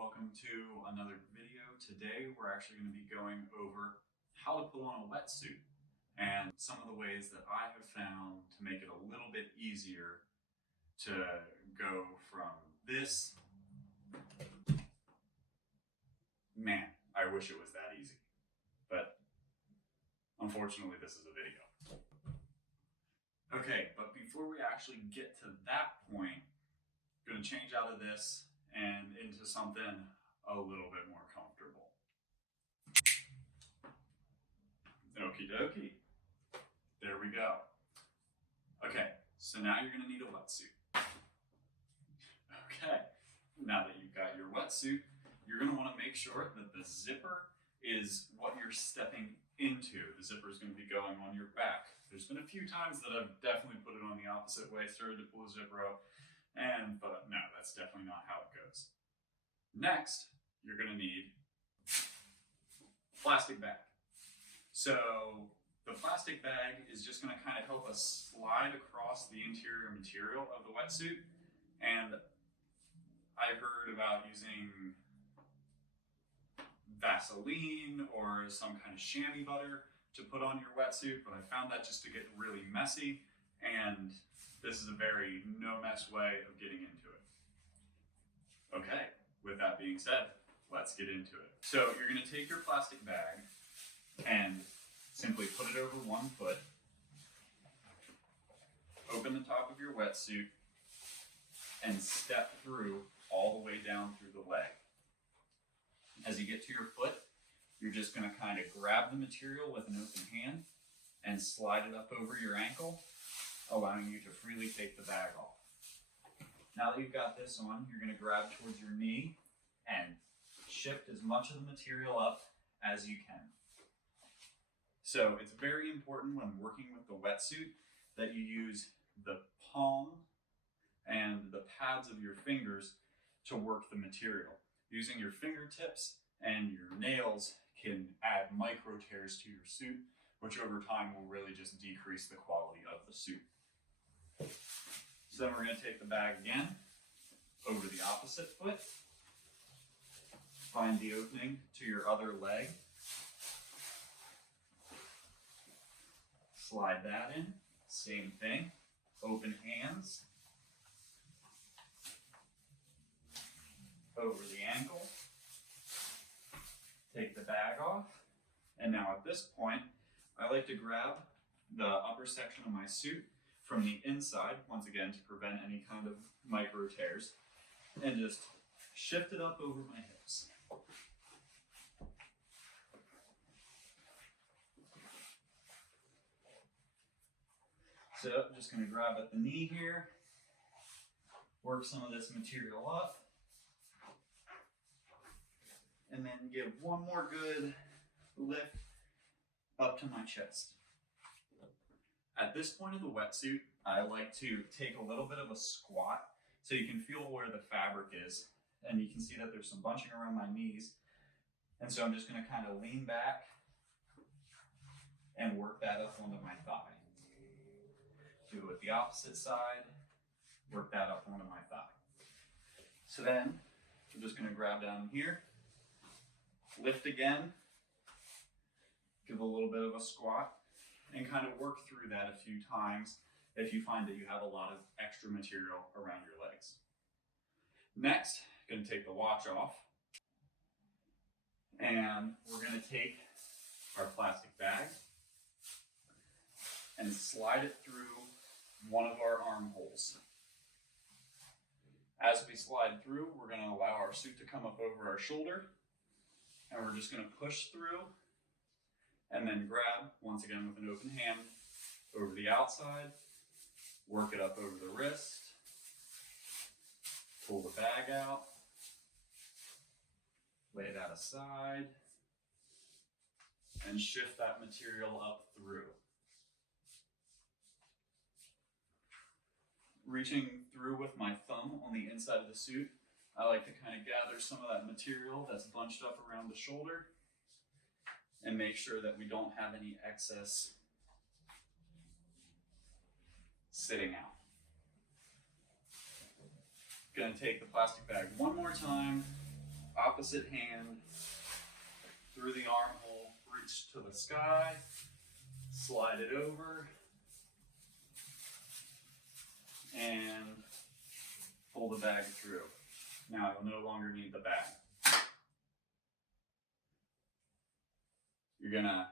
welcome to another video. Today we're actually going to be going over how to put on a wetsuit and some of the ways that I have found to make it a little bit easier to go from this. Man, I wish it was that easy, but unfortunately this is a video. Okay, but before we actually get to that point, I'm going to change out of this and into something a little bit more comfortable. Okie dokie. There we go. Okay, so now you're going to need a wetsuit. Okay, now that you've got your wetsuit, you're going to want to make sure that the zipper is what you're stepping into. The zipper is going to be going on your back. There's been a few times that I've definitely put it on the opposite way, started to pull the zipper out, but no, that's definitely not how it goes. Next, you're going to need plastic bag. So the plastic bag is just going to kind of help us slide across the interior material of the wetsuit. And I heard about using Vaseline or some kind of chamois butter to put on your wetsuit, but I found that just to get really messy, and this is a very no-mess way of getting into it. Okay, with that being said, let's get into it. So you're going to take your plastic bag and simply put it over one foot, open the top of your wetsuit, and step through all the way down through the leg. As you get to your foot, you're just going to kind of grab the material with an open hand and slide it up over your ankle, allowing you to freely take the bag off. Now that you've got this on, you're going to grab towards your knee and shift as much of the material up as you can. So it's very important when working with the wetsuit that you use the palm and the pads of your fingers to work the material. Using your fingertips and your nails can add micro tears to your suit, which over time will really just decrease the quality of the suit. So then we're going to take the bag again, over the opposite foot, find the opening to your other leg, slide that in, same thing, open hands, over the ankle, take the bag off, and now at this point, I like to grab the upper section of my suit from the inside, once again to prevent any kind of micro tears, and just shift it up over my hips. So I'm just going to grab at the knee here, work some of this material up, and then give one more good lift up to my chest. At this point of the wetsuit, I like to take a little bit of a squat so you can feel where the fabric is, and you can see that there's some bunching around my knees. And so I'm just going to kind of lean back and work that up onto my thigh. Do it with the opposite side, work that up onto my thigh. So then I'm just going to grab down here, lift again, give a little bit of a squat, and kind of work through that a few times if you find that you have a lot of extra material around your legs. Next, I'm going to take the watch off, and we're going to take our plastic bag and slide it through one of our armholes. As we slide through, we're going to allow our suit to come up over our shoulder, and we're just going to push through and then grab, once again with an open hand, over the outside, work it up over the wrist, pull the bag out, lay that aside, and shift that material up through. Reaching through with my thumb on the inside of the suit, I like to kind of gather some of that material that's bunched up around the shoulder and make sure that we don't have any excess sitting out. Gonna take the plastic bag one more time, Opposite hand through the armhole, reach to the sky, slide it over, and pull the bag through. Now you'll no longer need the bag. You're gonna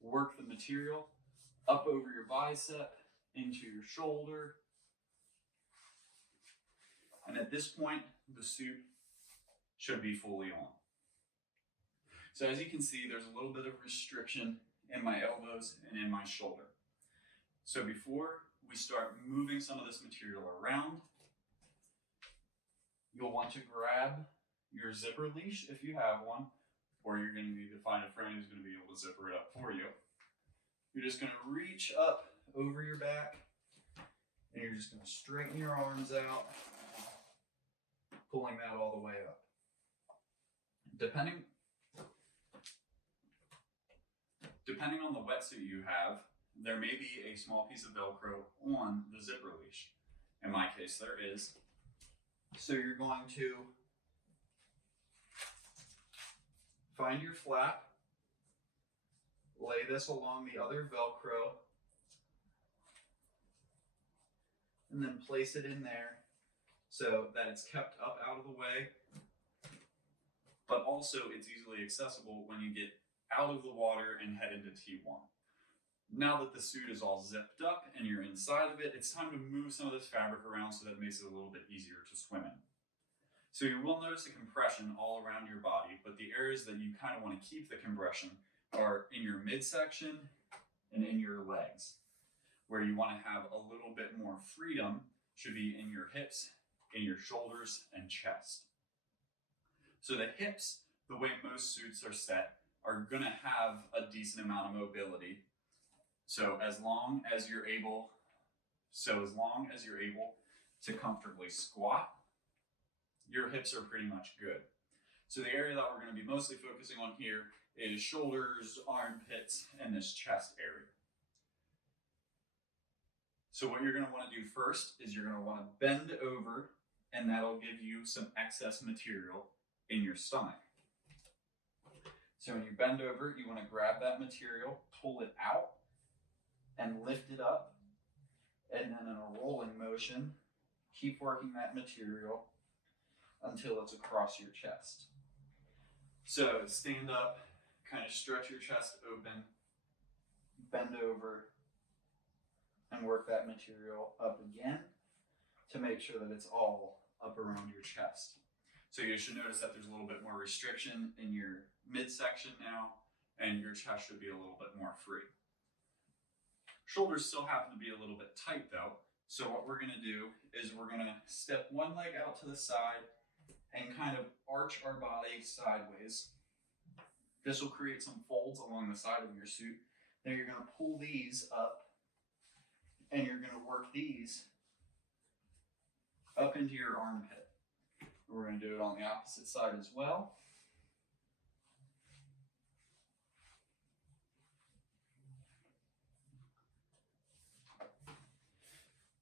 work the material up over your bicep, into your shoulder, and at this point, the suit should be fully on. So as you can see, there's a little bit of restriction in my elbows and in my shoulder. So before we start moving some of this material around, you'll want to grab your zipper leash if you have one, or you're going to need to find a friend who's going to be able to zipper it up for you. You're just going to reach up over your back, and you're just going to straighten your arms out, pulling that all the way up. Depending on the wetsuit you have, there may be a small piece of Velcro on the zipper leash. In my case, there is. So you're going to find your flap, lay this along the other Velcro, and then place it in there so that it's kept up out of the way, but also it's easily accessible when you get out of the water and head into T1. Now that the suit is all zipped up and you're inside of it, it's time to move some of this fabric around so that it makes it a little bit easier to swim in. So you will notice a compression all around your body, but the areas that you kind of want to keep the compression are in your midsection and in your legs. Where you want to have a little bit more freedom should be in your hips, in your shoulders, and chest. So the hips, the way most suits are set, are going to have a decent amount of mobility. So as long as you're able to comfortably squat, your hips are pretty much good. So the area that we're going to be mostly focusing on here is shoulders, armpits, and this chest area. So what you're going to want to do first is you're going to want to bend over, and that'll give you some excess material in your stomach. So when you bend over, you want to grab that material, pull it out, and lift it up, and then in a rolling motion, keep working that material until it's across your chest. So stand up, kind of stretch your chest open, bend over, and work that material up again to make sure that it's all up around your chest. So you should notice that there's a little bit more restriction in your midsection now, and your chest should be a little bit more free. Shoulders still happen to be a little bit tight though, so what we're going to do is we're going to step one leg out to the side and kind of arch our body sideways. This will create some folds along the side of your suit. Then you're going to pull these up, and you're going to work these up into your armpit. We're going to do it on the opposite side as well.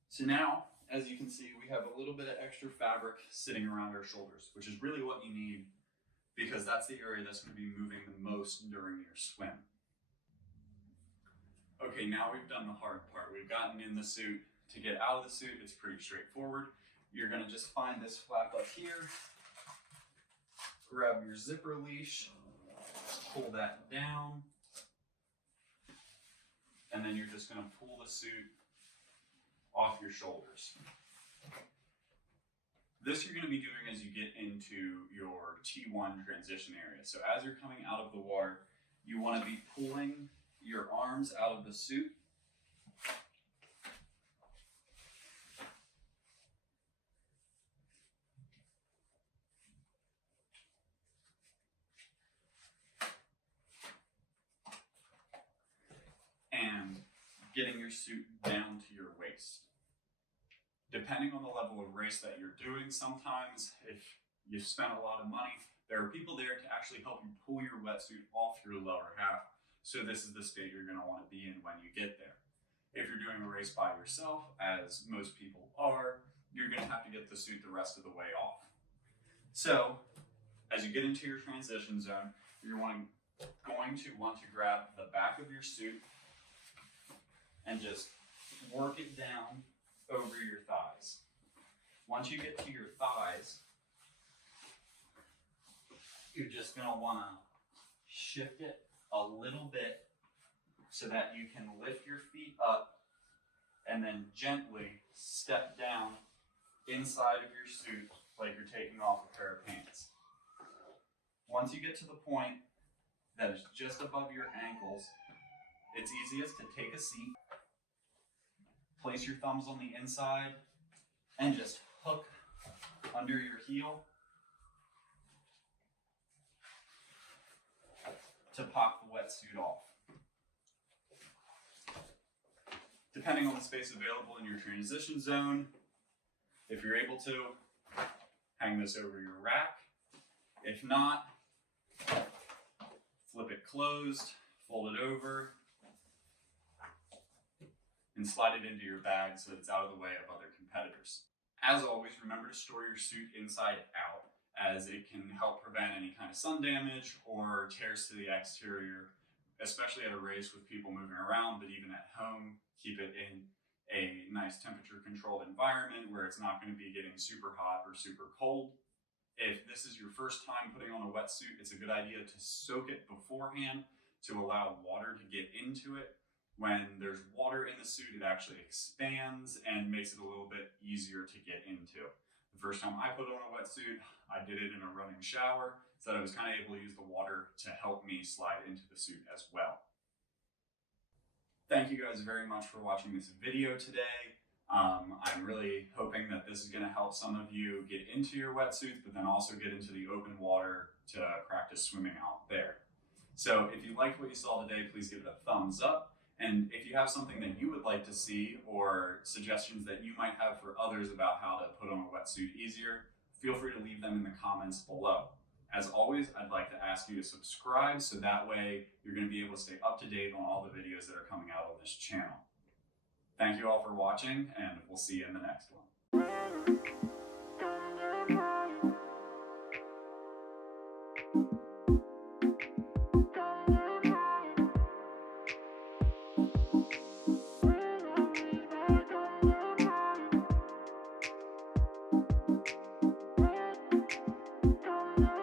So now, as you can see, we have a little bit of extra fabric sitting around our shoulders, which is really what you need because that's the area that's going to be moving the most during your swim. Okay, now we've done the hard part. We've gotten in the suit. To get out of the suit, it's pretty straightforward. You're going to just find this flap up here, grab your zipper leash, pull that down, and then you're just going to pull the suit off your shoulders. This you're going to be doing as you get into your T1 transition area. So as you're coming out of the water, you want to be pulling your arms out of the suit. And getting your suit down to your waist. Depending on the level of race that you're doing, sometimes if you've spent a lot of money, there are people there to actually help you pull your wetsuit off your lower half. So this is the state you're going to want to be in when you get there. If you're doing a race by yourself, as most people are, you're going to have to get the suit the rest of the way off. So As you get into your transition zone, you're going to want to grab the back of your suit and just work it down over your thighs. Once you get to your thighs, you're just going to want to shift it a little bit so that you can lift your feet up and then gently step down inside of your suit like you're taking off a pair of pants. Once you get to the point that is just above your ankles, it's easiest to take a seat, place your thumbs on the inside, and just hook under your heel to pop the wetsuit off. Depending on the space available in your transition zone, if you're able to, hang this over your rack. If not, flip it closed, fold it over, and slide it into your bag so that it's out of the way of other competitors. As always, remember to store your suit inside out, as it can help prevent any kind of sun damage or tears to the exterior, especially at a race with people moving around, but even at home, keep it in a nice temperature controlled environment where it's not going to be getting super hot or super cold. If this is your first time putting on a wetsuit, it's a good idea to soak it beforehand to allow water to get into it. When there's water in the suit, it actually expands and makes it a little bit easier to get into. The first time I put on a wetsuit, I did it in a running shower, so that I was kind of able to use the water to help me slide into the suit as well. Thank you guys very much for watching this video today. I'm really hoping that this is going to help some of you get into your wetsuits, but then also get into the open water to practice swimming out there. So if you liked what you saw today, please give it a thumbs up. And if you have something that you would like to see or suggestions that you might have for others about how to put on a wetsuit easier, feel free to leave them in the comments below. As always, I'd like to ask you to subscribe so that way you're going to be able to stay up to date on all the videos that are coming out on this channel. Thank you all for watching, and we'll see you in the next one.